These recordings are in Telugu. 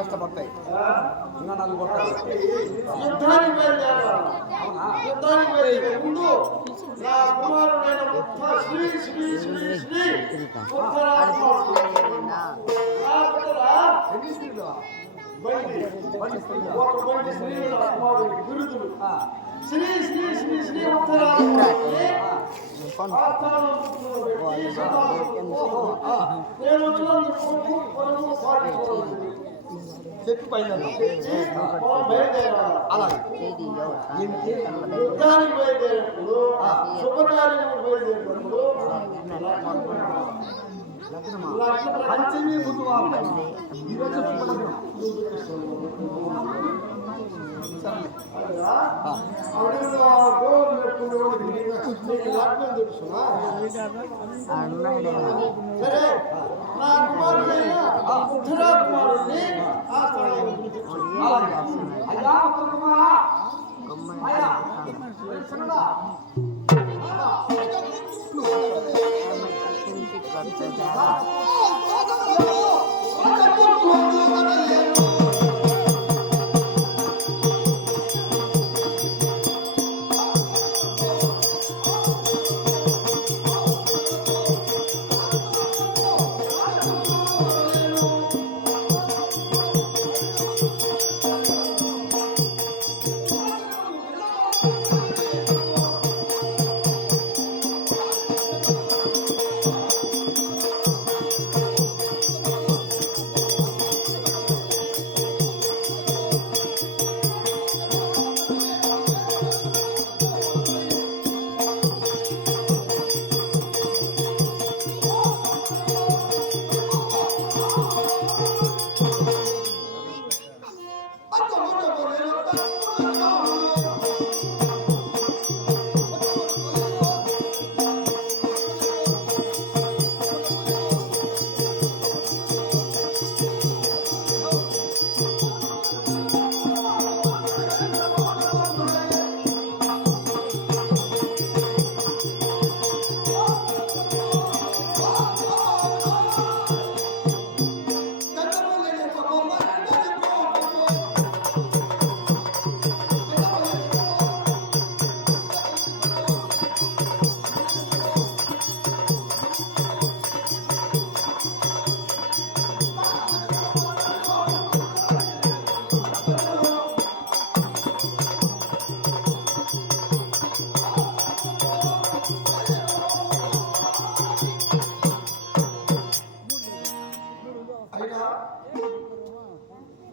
కష్టపడతాయి ఇంకా నాలుగు ముందు నా కుమారుడైన శ్రీ శ్రీ శ్రీ శ్రీ బిరుదులు శ్రీ శ్రీ శ్రీ శ్రీ చెప్పి పైన అలాగే యుద్ధానికి బయలుదేరినప్పుడు శుభకార్యం బయలుదేరినప్పుడు పంచమి బుధవారం ఈరోజు సరే నా కుమారుడైన ఉత్తరా కుమారుడిని ఆ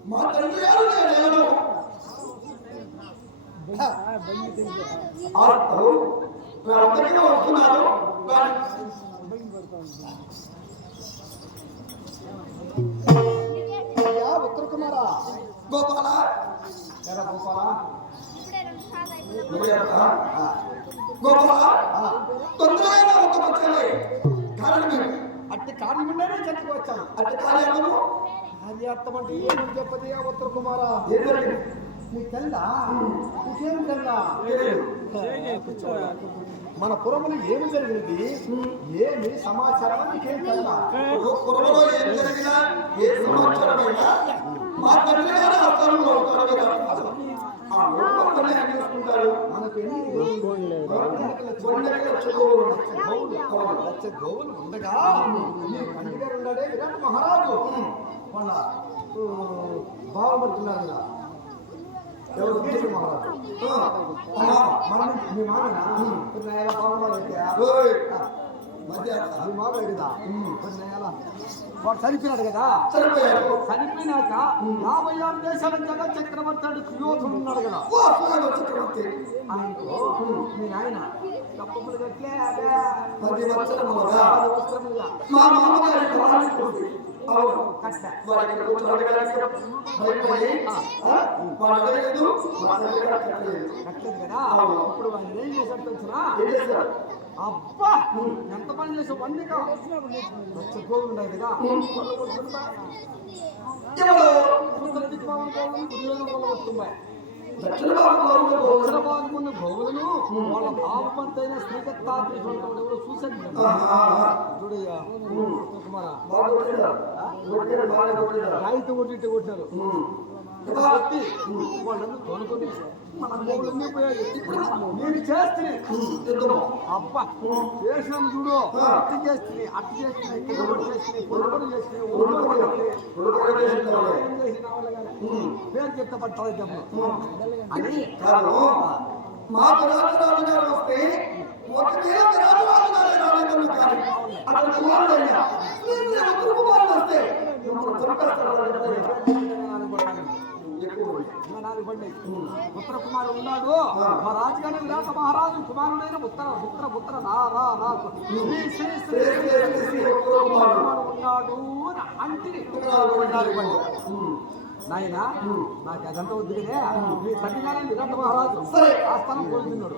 మా తండ్రి గారు నేను అందరికీ వస్తున్నారు ఉత్తర కుమారా గోపాల గోపాల తొందరగా కారణం అట్టి కారణంగానే చచ్చిపోవచ్చాను అట్టి కార్యము కార్యార్థం అంటే ఏమని చెప్పది ఉత్తర కుమారా నీకు తెల్లా నీకేం తెల్లా మన పురములు ఏమి జరిగింది ఏమి సమాచారం నీకేం తెల్లా పురములో ఏం జరిగినా ఏ సమాచారమైనా మా తండ్రి గారు ఆ స్థలంలో చూసుకుంటారు మనకు లక్ష గోవులు ఉండగా తండ్రి గారు ఉన్నాడే విరాట్ మహారాజు వాళ్ళ బావబడుతున్నారు కదా ఎవరు మహారాజు మనం మీ మామనా మీ మామయ్య కదా వాడు చనిపోయినాడు కదా చనిపోయినాక 56 దేశాల జగత్ చక్రవర్తి సుయోధుడు ఉన్నాడు కదా ఆయనకు మీ ఆయన తప్పములు కట్లే అదే 10 వస్త్రములుగా అవును. కట్ట మరి ఇక్కడ కూర్చొని అడగడానికి భయపడి, వాళ్ళు అడగలేదు, వాళ్ళ దగ్గర కట్టలేదు. కట్టలేదు కదా. అవును. ఇప్పుడు వాళ్ళు ఏం చేశారు తెలుసునా? ఏం చేశారు? అబ్బా ఎంత పని చేసావు వండిగా గోవులు ఉన్నాయి కదా. దక్షిణ భాగంలో దక్షిణ భాగమున్న గోవులను వాళ్ళ బాబుమంతైన శ్రీకత్తాత్రేశ్వరుడు ఎవరో చూశాను చూడయ్యా కుమార. రాయితో కొట్టి కొట్టారు. కాబట్టి వాళ్ళందరూ తోలుకొని మన గోవులన్నీ పోయాయి. నేను చేస్తే అబ్బా చేసినాం చూడు. అట్టి చేస్తుంది అట్టి చేస్తున్నాయి కింద చేస్తున్నాయి పొలపడి చేస్తున్నాయి పేరు చెప్తా పట్టాలి అని కాదు. మాకు రాజరాజు గారు వస్తే ఒకటే ఒక రాజరాజు గారు రాలేదన్న కానీ అతను కుమారుడైనా ఉత్తర కుమారుడు వస్తే ఉత్తర కుమారుడు ఉన్నాడు. మా రాజుగానే విరాట మహారాజు కుమారుడైన ఉత్తర ఉత్తర ఉత్తర ఉన్నాడు అంటే నాయన నాకు అదంతా వద్దుగానే మీ తండ్రిగానే విరాట మహారాజు ఆ స్థానం కోరుతున్నాడు.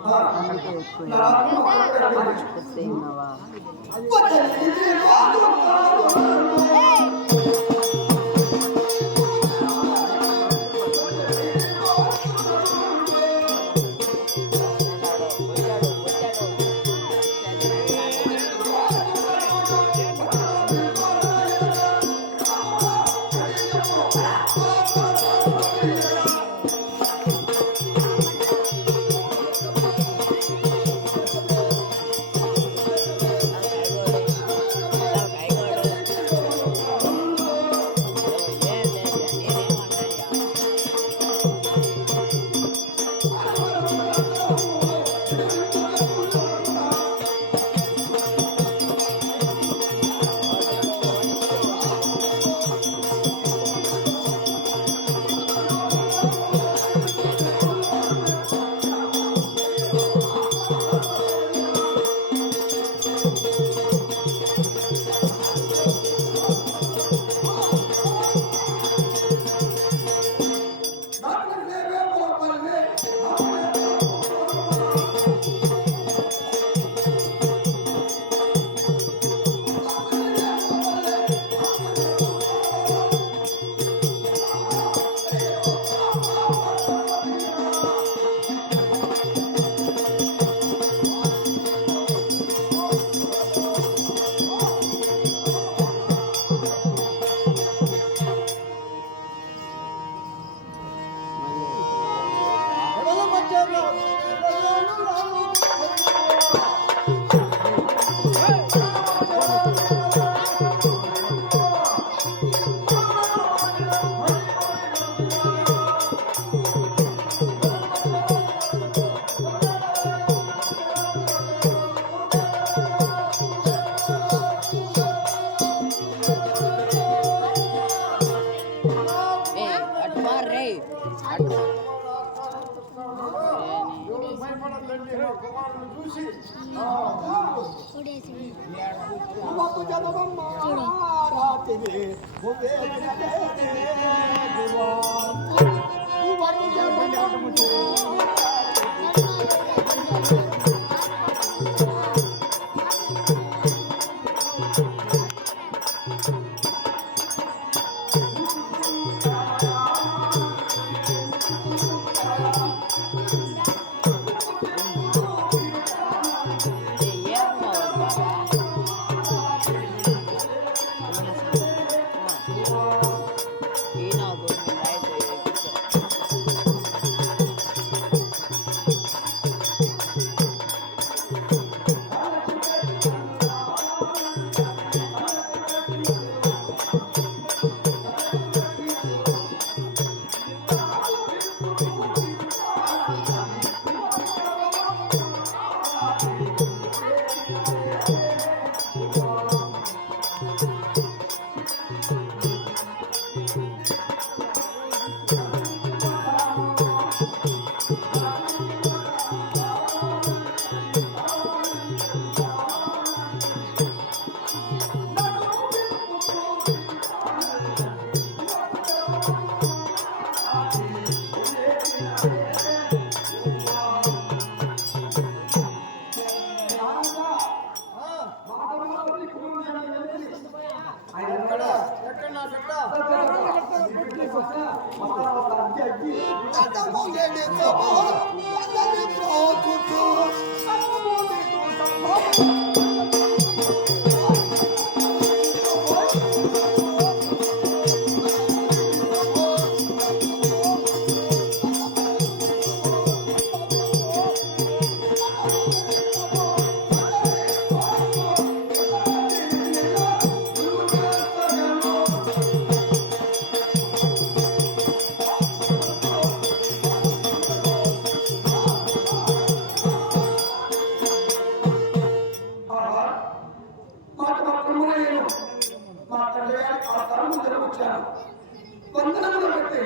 వందనములు బట్టి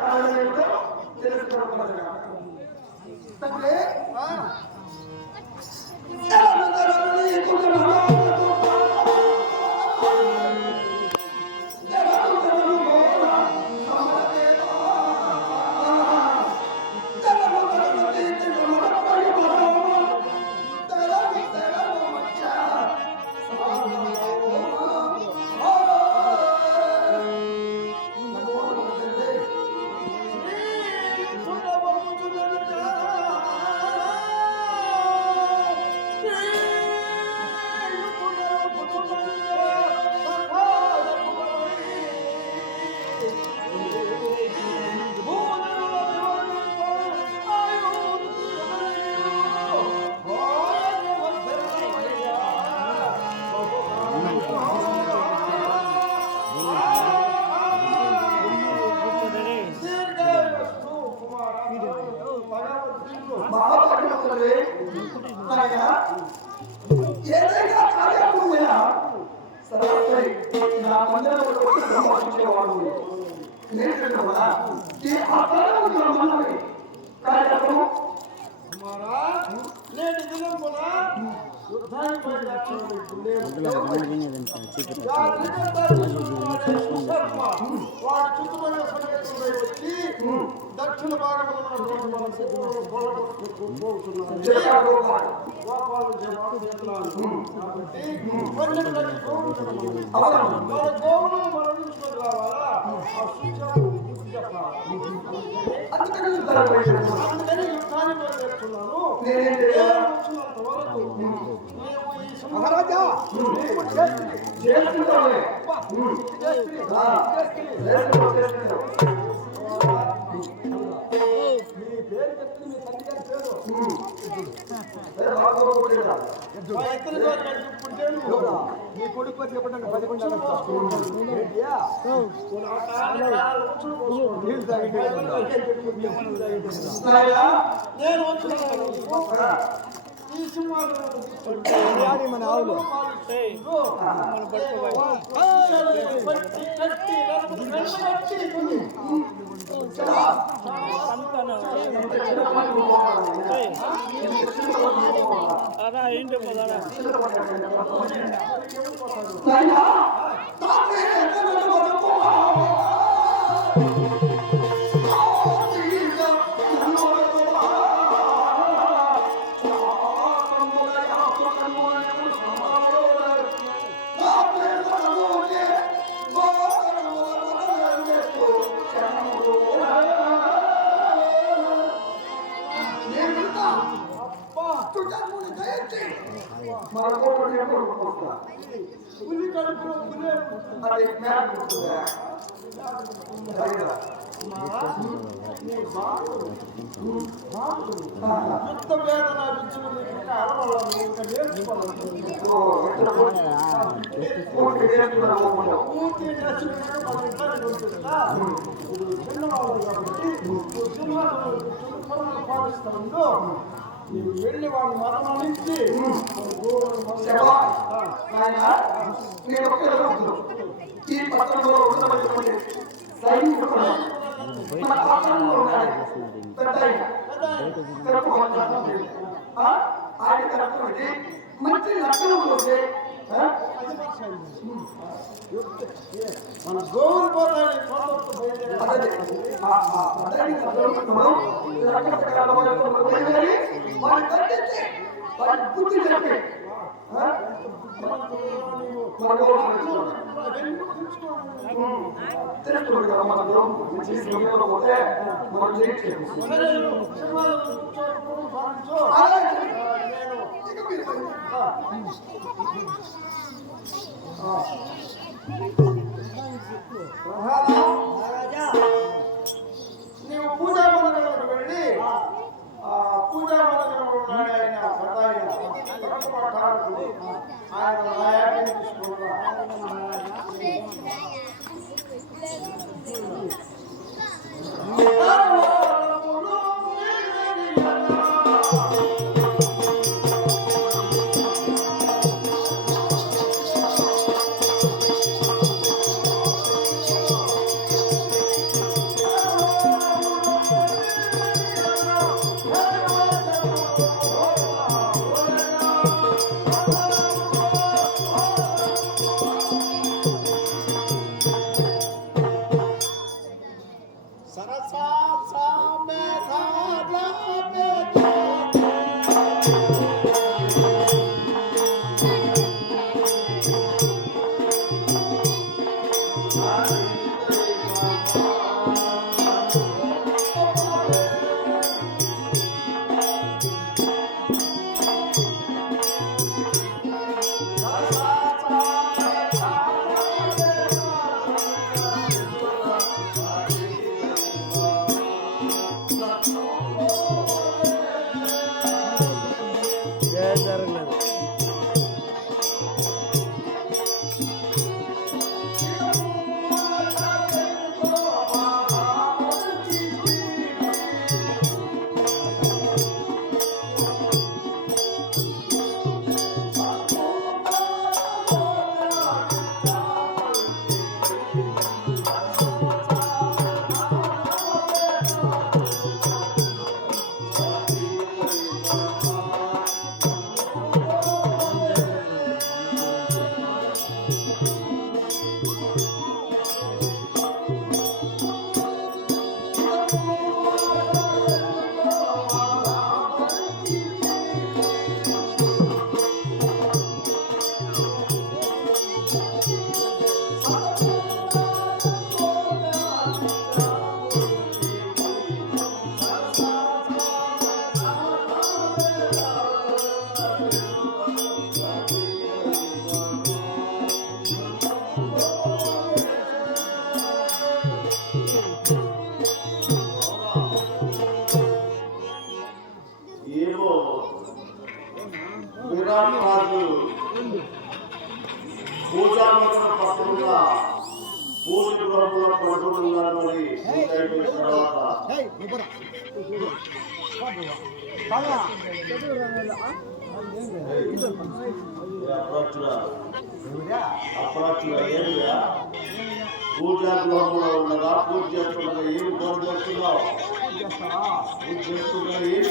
కారణమేమిటో తెలుసుకోవాలి. తండ్రి ఏదైనా కార్యక్రమమైనా సరే నా మందిరంలో సంభాషించేవాడు నేను కదా ఈ ఆకారం కార్యక్రమం నేటి దినం కూడా యుద్ధానికి వాడు చుట్టుపక్కల వచ్చి దక్షిణ భాగంలో మహారాజా నీ కొడుకు చెప్పండి 11 మన ఆవులు ఏంటి పదారా నీవు వెళ్ళి వాడిని మరణించి ఈ పట్టణంలో ఉన్నటువంటి సైనికులు మన పట్టణంలో ఉన్నాయి. ఆయన తరపునటువంటి మంచి లక్షణములు ఉంటే మన గోవులు పోతాయి బుద్ధి చెప్పి తెలుసుకోండి కదా మన దేవుడు చేసి పోతే మనం చేయట్లేదు. నీవు పూజా మందిరంలోకి వెళ్ళి పూజా మందిరంలో ఉన్నాడు ఆయన ఆయన నాయాన్ని తీసుకుంటున్నా. జరగలేదు. విరాట్ రాజు పూజా మందిరం పక్కన పూజ గృహంలో పడుతున్నారు. మరి పూజ అయిపోయిన తర్వాత అప్రాచుడా ఏమియా పూజా గృహంలో ఉండగా పూజ చేస్తుండగా ఏమి గోడ చేస్తున్నావు? పూజ చేస్తుండగా ఏమి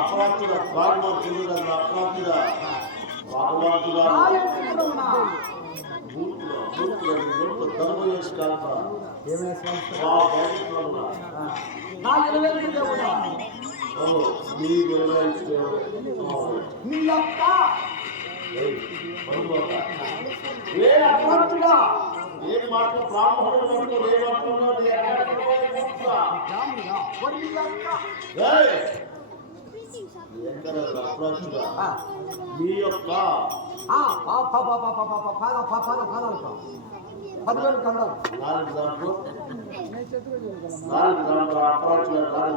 అప్రాచుడా భాగవంతుడు కదా అప్రాచుడా భాగవంతుడా ధర్మ చేసి కాల్పా ఏం మాట బ్రాహ్మణుడు పట్టుకో మీ యొక్క 10,000 కందాలు 4 గ్రాములు అప్రాచులు 4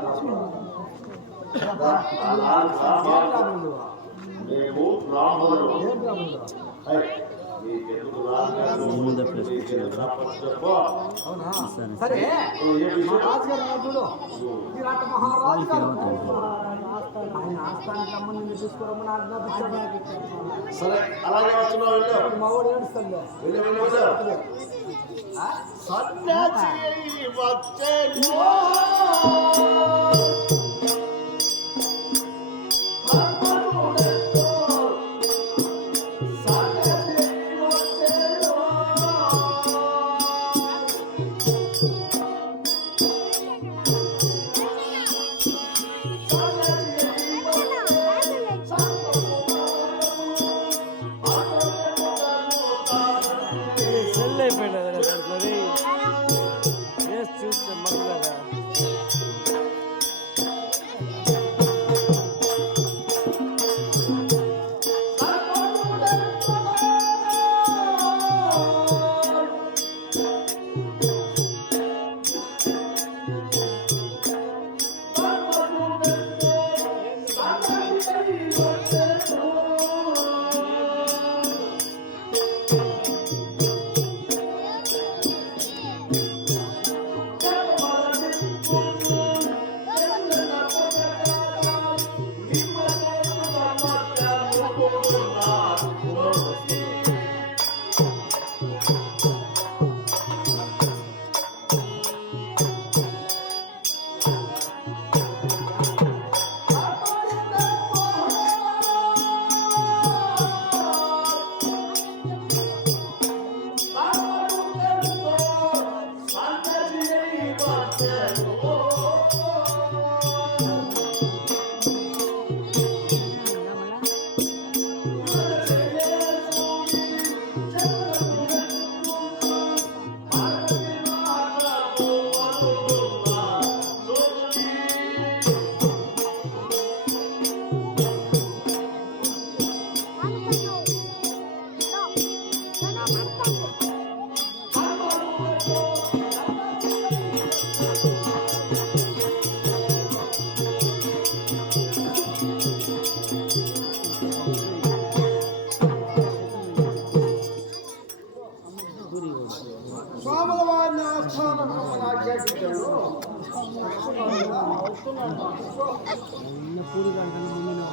గ్రాములు మేము బ్రాహ్మణులు సరే రాజుగారు చూడు విరాట మహారాజు గారు ఆయన ఆస్థానికి రమ్మని తీసుకురమ్మని ఆజ్ఞాపించాడు. సరే అలాగే వస్తున్నావు. మా వాడు ఏడుస్తాడు. సన్యాసి వచ్చే స్వాముల వారిని ఆస్థానం ఆజ్ఞాపించాడు. పూరి గంటల ముందు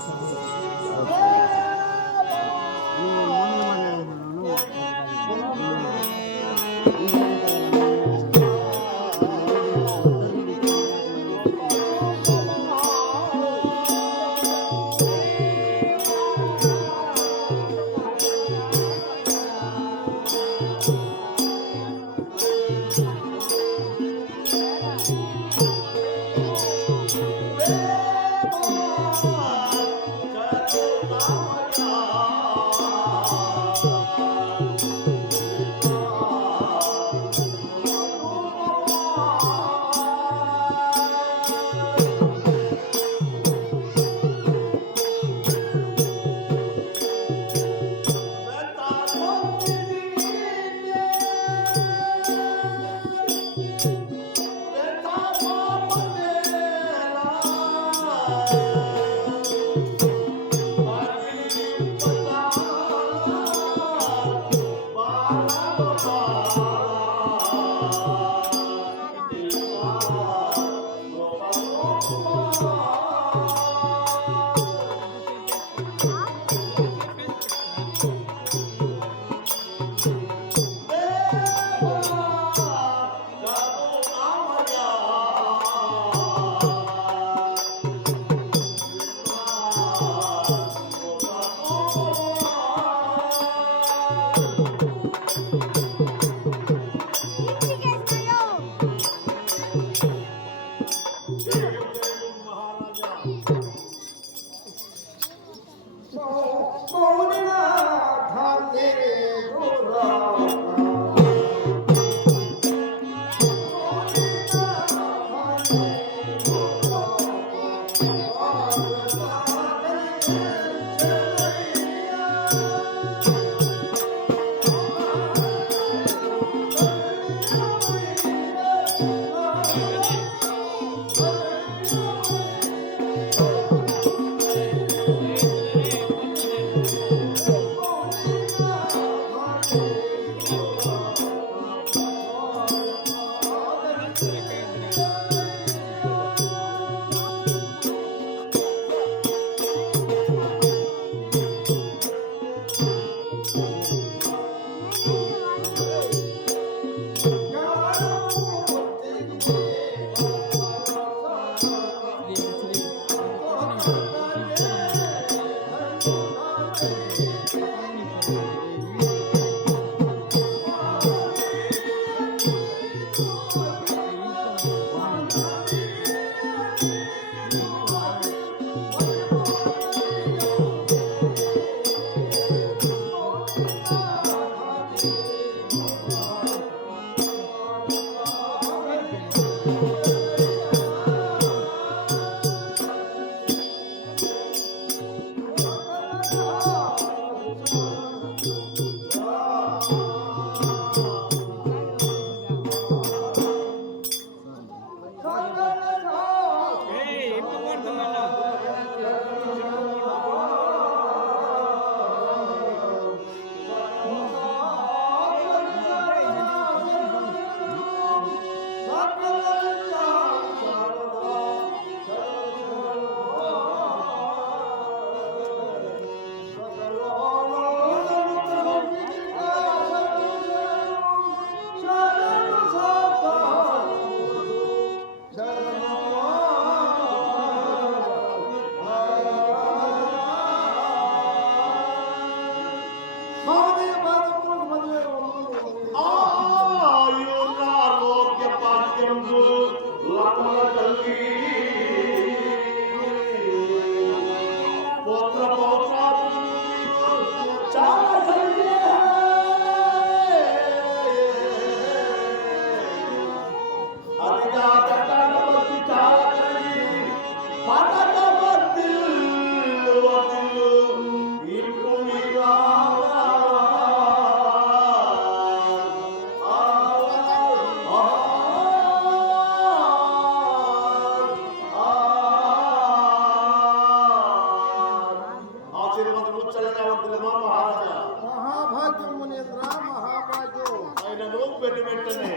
వెళ్ళి వెంటనే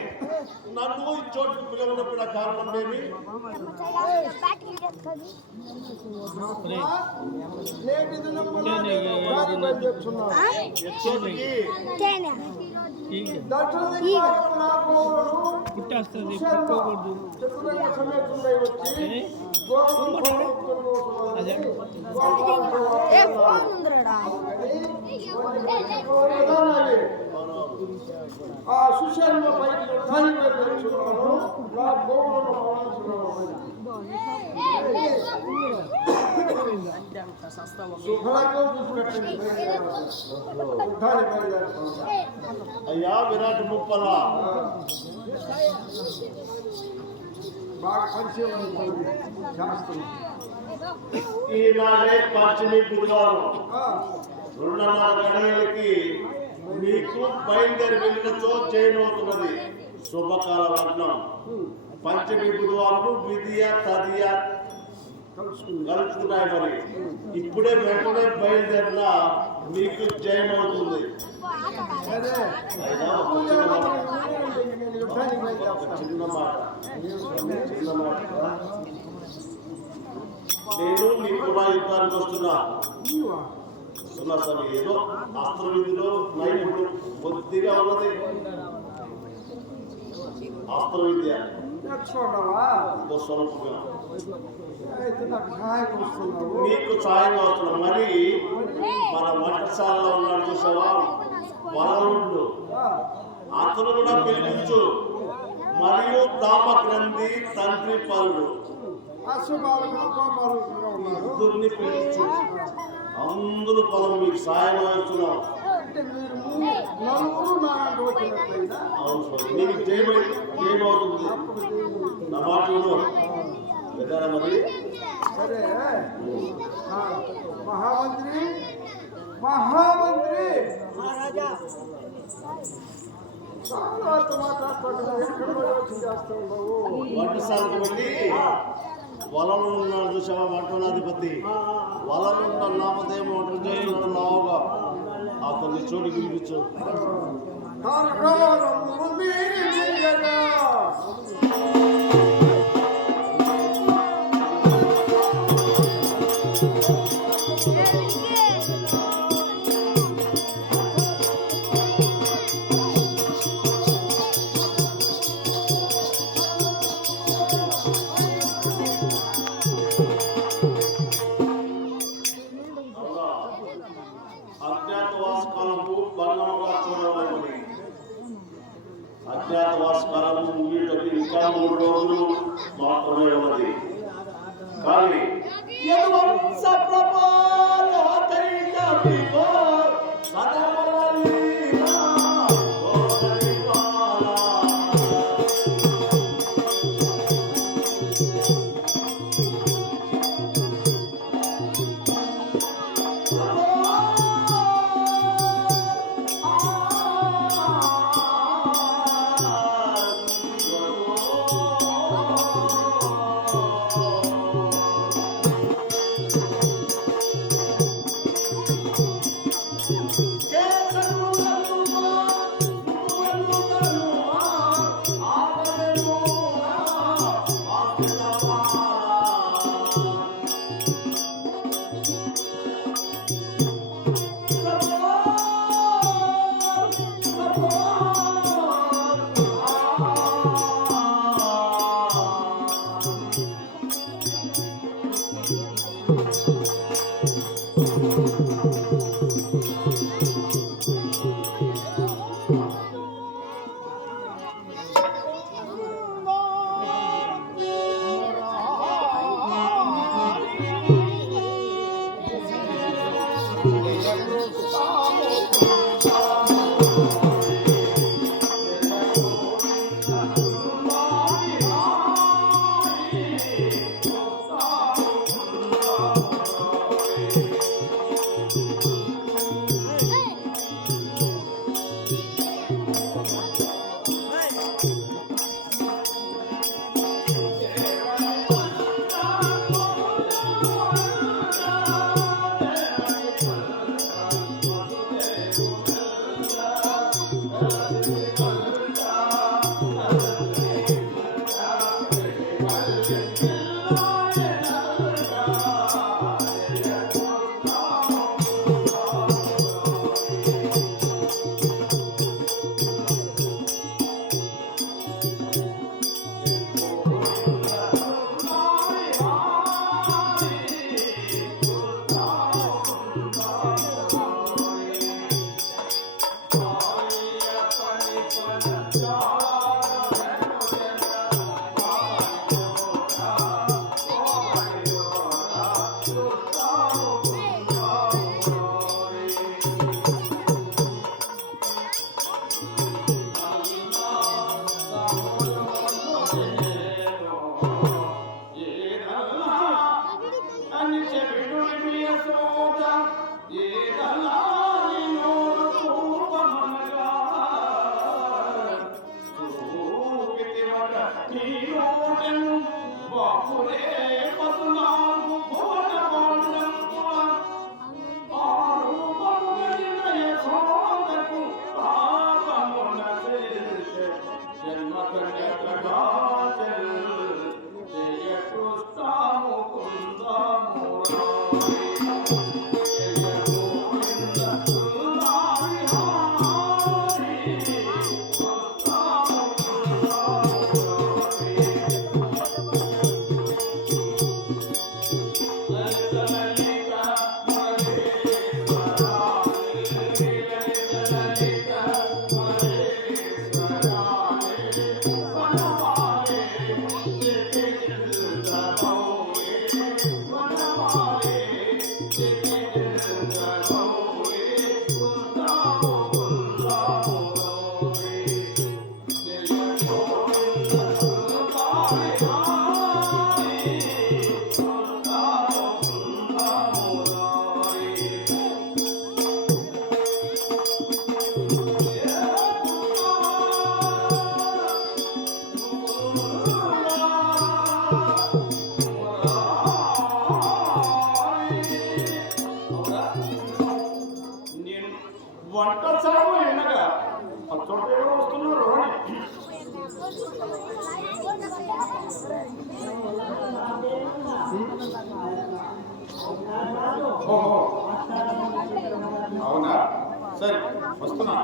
నన్ను ఈ చోటుకు పిలవనప్పుడు కారణం ఏమి? నేటి దినమున నేను దారి బయలుదేరుచున్నాను. ఎచ్చోటికి దక్షిణ భాగమున గోవులను చతురంగ సమేతుడై వచ్చి గోవులను ఆ సుశర్మ పైకి దారి బయలుదేరుచున్నాను. నా గోవులను శుభ్రంగా చూసినట్టు దారి బయలుదేరుతున్నాను. అయ్యా విరాట్ ముప్పల, బాగా పరిచయం శాస్త్రం. ఈనాడే పంచమి గురువారం 2:30 గంటలకి మీకు బయలుదేరి వెళ్ళినచో చేయనవుతున్నది శుభకాల లగ్నం. పంచమి గురువారం విధియ తదియ కలుసుకున్నాయి. మరి ఇప్పుడే వెంటనే బయలుదేరిన మీకు జయమవుతుంది. అయినా ఒక చిన్న మాట నేను నీకు కూడా యుద్ధానికి వస్తున్నా. సరే, ఏదో అస్త్ర విధిలో నైపుణ్యం కొద్దిగా ఉన్నది. అస్త్ర విద్య స్వల్పంగా నీకు సాయంగా వస్తున్నా. మరి మన వంటశాలలో ఉన్నాడు చూసావా వలలుండు, అతను కూడా పిలిపించు. మరియు దామ గ్రంథి తండ్రి పరుడు ఇద్దరిని పిలిపించు. అందరూ పదం మీకు సాయం అవుతున్నాం. అవును స్వామి, నీకు జయమవుతుంది. నా మాట విధారా. మరి సరే మహామంత్రి మహామంత్రి వంటశాలకు వెళ్ళి వలలు ఉన్నాడు చూసావా వంటనాధిపతి, వలలున్న నామదేమో వంటలు చేస్తున్నాడు లావుగా. అతన్ని చోటు పిలిపించు. అజ్ఞాతవాస కాలము భంగముగా చూడవలెనని. అజ్ఞాతవాస కాలము ముగియటకు ఇంకా 3 రోజులు మాత్రమే ఉన్నది. కానీ బాపురే పద్నాలుగు భువన బాండంబుల ఆరు బంధునిలయ సోదకు పాపమున చేసే జన్మకన్యకగాచల్ జయ కృష్ణము కుందము జయ గోవింద హరి హరి కృష్ణము వంట చావు ఎన్నగా ఆ చోట ఎవరు వస్తున్నారు అని ఓహో అవునా సరే వస్తున్నా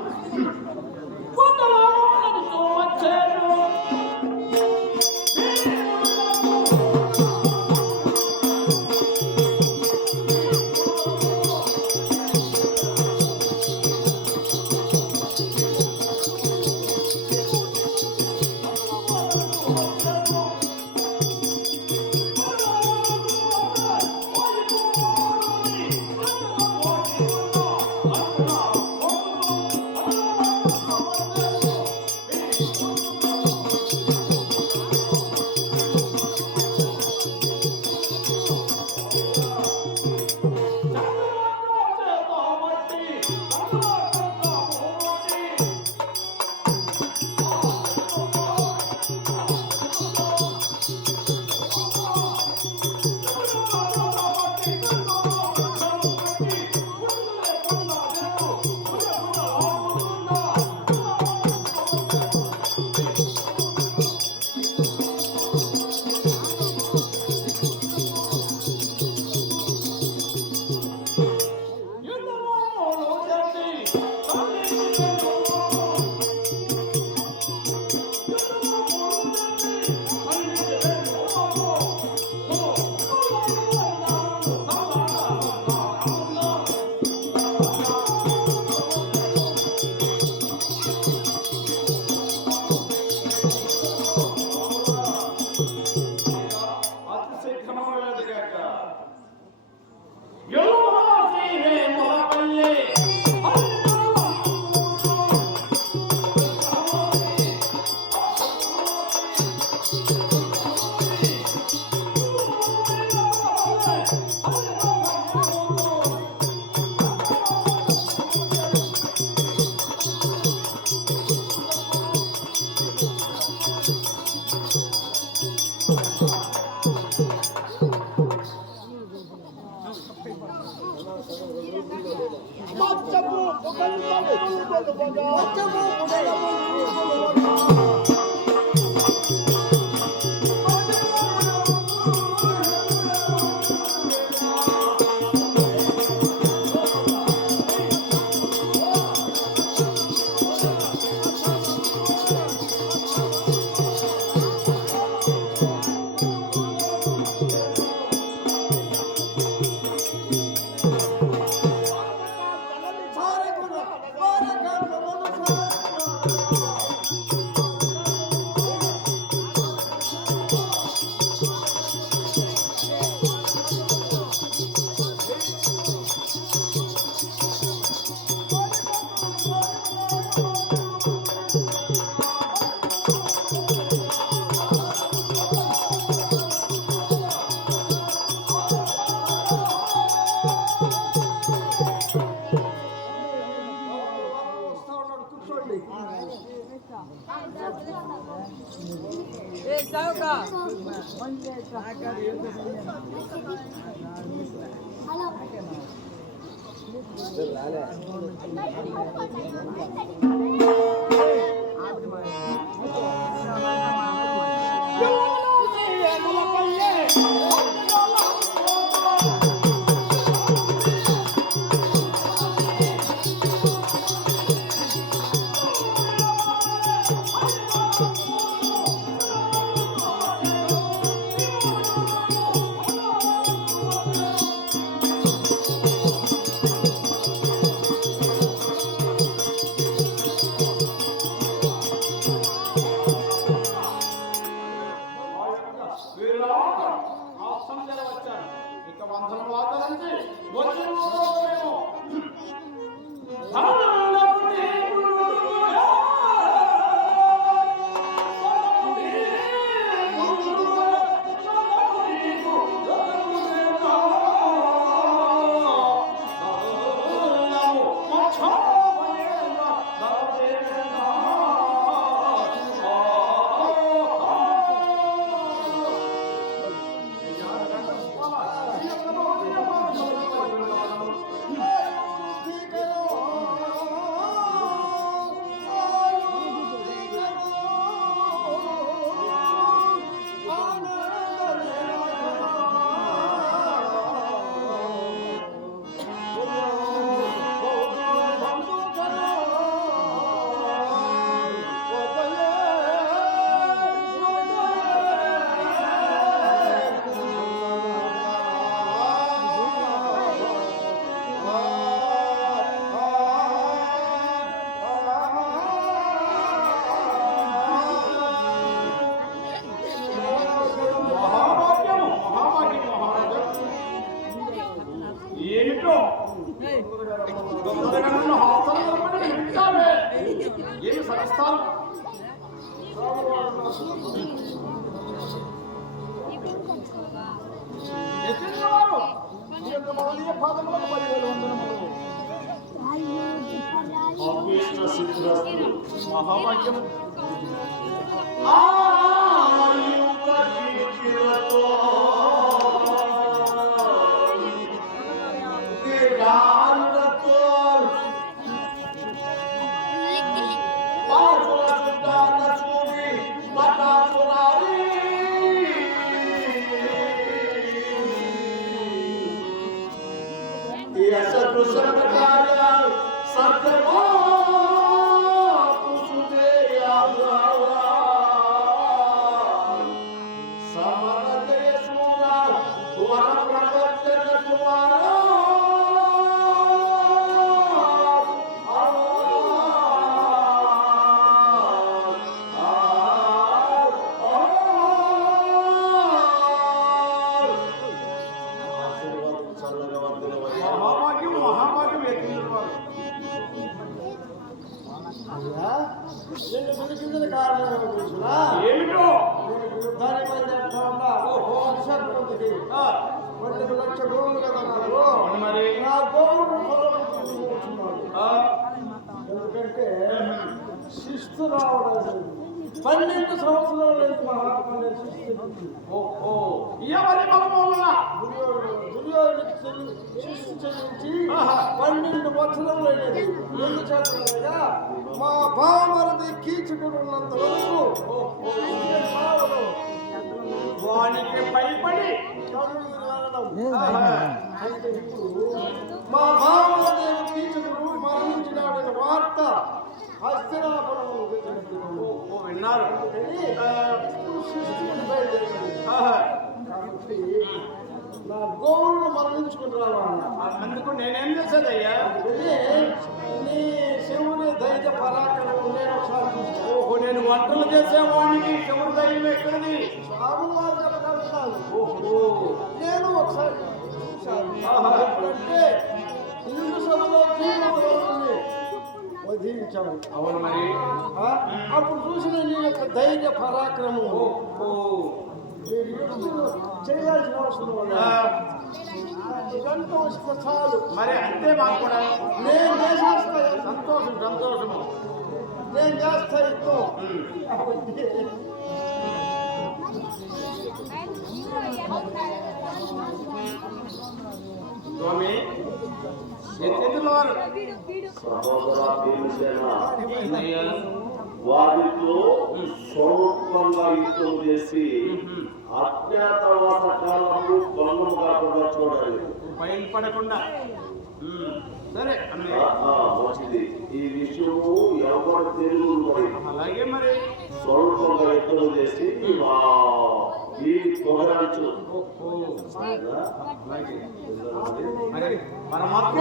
ఏమిటో ఏమి సరస్తాలు ఎత్తినవారు ఈ యొక్క మౌలిక పాదములకు 10,000 వందనములు. అభీష్ట సిద్ధిరస్తు. మహావాక్యం మహాభాగ్యం ఎత్తినవారు. అయ్యా నిన్ను పిలిచిందని కారణం తెలుసునా? ఏమిటో యుద్ధానికి బయలుదేరకుండా వర్షానికి 12 లక్షల గోవులు కదా నాకు. మరి నా గోవులు ఎందుకంటే శిస్తు రావడం లేదు. 12 సంవత్సరాల నుంచి మహాత్మ శిస్తు ఓహో ఎవరి బలమూలన దుర్యోధుడికి శిస్తు చెల్లించి 12 సంవత్సరాలు అయినది. ఎందుచేతనగా మా భావమరది కీచకుడు ఉన్నంత వరకు వానికి భయపడి అంటే ఇప్పుడు మా భావమరదేవి కీచకుడు మరణించినాడని వార్త హస్తినాపురం విన్నారు. శిస్తుని బయలుదేరింది. కాబట్టి నా గోవులను మరణించుకుని రావాలన్నా అందుకు నేనేం చేసేదయ్యా? నీ శివుని ధైర్య పరాక్రమం నేను ఒకసారి చూస్తాను. ఓహో నేను వంటలు చేసేవాడికి ఎవరి ధైర్యం ఎక్కడిది? స్వామివారు చెప్పగలుగుతాను. ఓహో నేను ఒకసారి చూశాను. ఎప్పుడంటే నిండు సభలో జీవముని వధించాము. అవును మరి అప్పుడు చూసిన నీ యొక్క ధైర్య పరాక్రమం ఓహో మీరు ఎప్పుడు చేయాల్సిన అవసరం ఇదంతా వస్తే చాలు. మరి అంతే మాకు కూడా నేను చేసేస్తాను. సంతోషము నేను చేస్తా ఇద్దో స్వామి ఎత్తుల వారు సహోదర భీమసేన వారితో స్వరూపంగా యుద్ధం చేసి అజ్ఞాతవాస కాలము భంగం కాకుండా చూడాలి. బయలుపడకుండా సరే అన్నయ్య. మంచిది. ఈ విషయము ఎవరు తెలుగు మరి అలాగే మరి స్వరూపంగా యుద్ధం చేసి వీరి పొగడాల్చు. మరి పరమాత్మ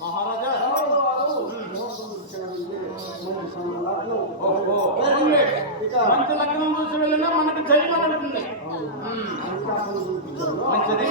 మహారాజా మంచి లగ్నం చూసి వెళ్ళినా మనకు జయమనుంటుంది. మంచిది.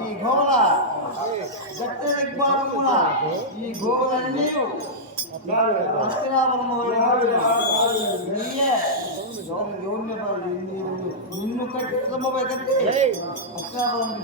ఈ గోల గట్టి దిగ్బాలమున ఈ గోలన్నీ నిన్ను కట్టుకోబోయేకంటే అక్షరాలను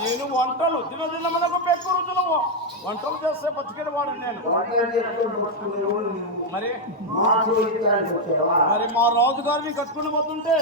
నేను వంటలు దిన మనకు పెక్కు రుచులు వంటలు చేస్తే బతికేది వాడు నేను. మరి మరి మా రాజు గారిని కట్టుకుని పోతుంటే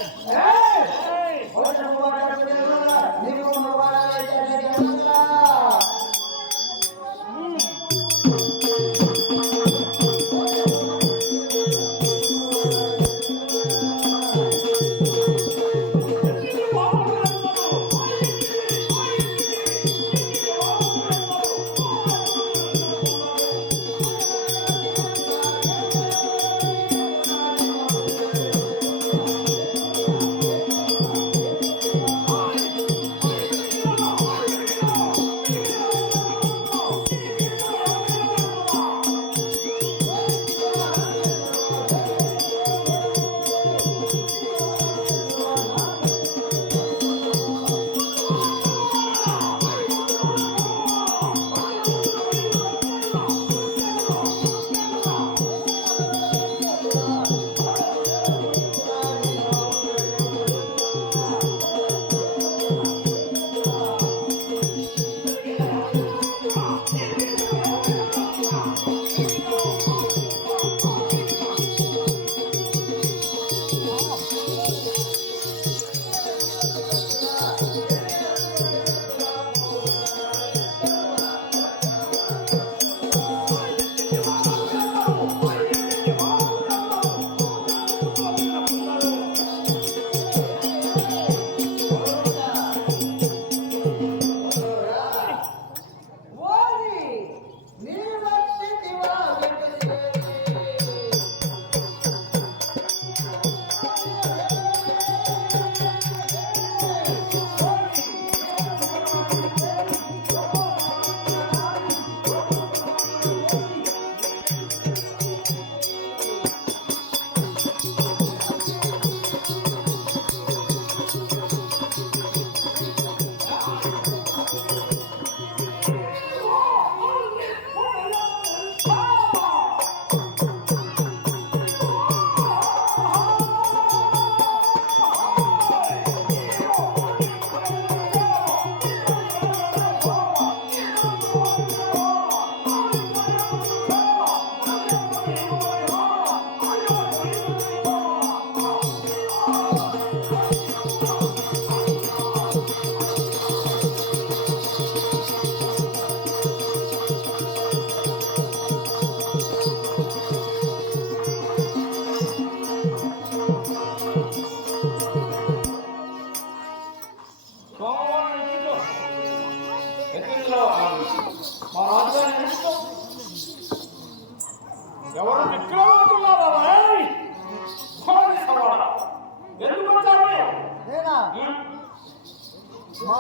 మా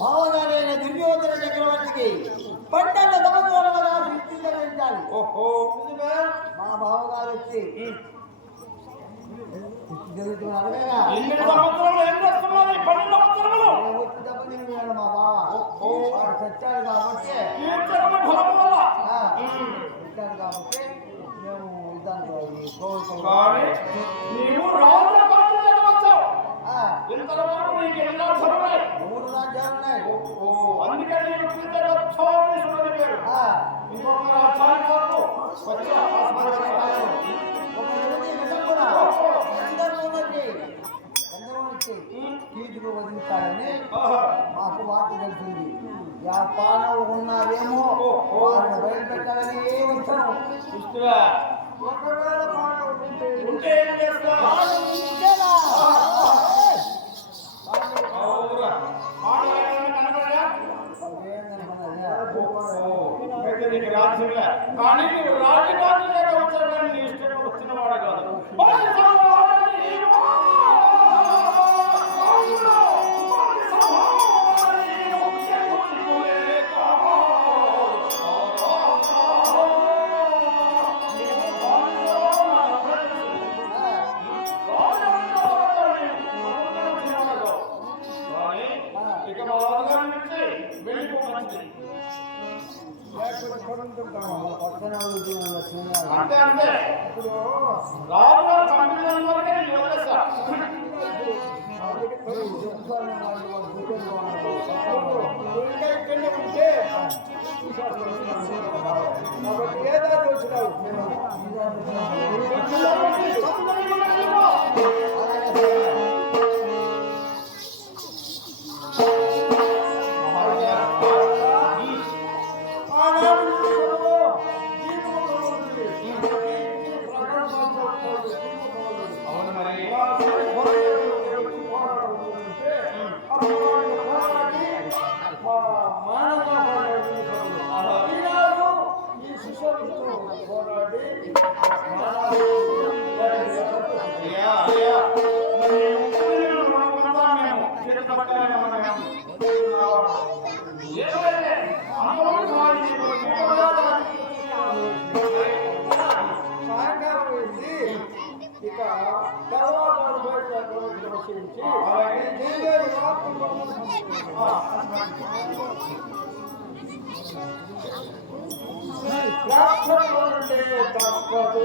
భావగారైన దుర్యోధన చక్రవర్తికి 12 సంవత్సరాలుగా సృష్టించాలి. ఓహో మా బావగారు వచ్చి జరుగుతున్నారు ఎన్ని సంవత్సరాలు ఏం చేస్తున్నారు? ఈ 12 సంవత్సరాలు దెబ్బతిన్నాడు మా బావ. వాడు చచ్చాడు కాబట్టి కీర్తనల ఫలము వల్ల చచ్చాడు కాబట్టి మేము ఇదాంతో కానీ నీవు రాజు పాత్రగా వచ్చావు. ఇంతవరకు నీకు ఎన్నో ధరలే 3 రాజ్యాలు ఉన్నాయి. అందుకే నీకు కీర్తనోత్సవం పేరు. ఇంకొక రాజ్యానికి వరకు వచ్చి ఆస్వాదించాలి. కీచుకు వదిలిస్తాడని మాకు వార్త తెలిసింది. వ్యాపారాలు ఉన్నారేమో వారిని బయటపెట్టాలని వచ్చాము. ఒకవేళ ఉంటే ఏం చేస్తావు? కానీ నువ్వు రాజకార్య వచ్చావు. నీ ఇష్టంగా వచ్చిన వాడు కాదు. అంతే అంతే. ఇప్పుడు రాజుగారు పంపిణీ వరకే నేను వదిలేస్తా. కాబట్టి ఏదాది వచ్చినావు ఇక తర్వాత తప్పదు.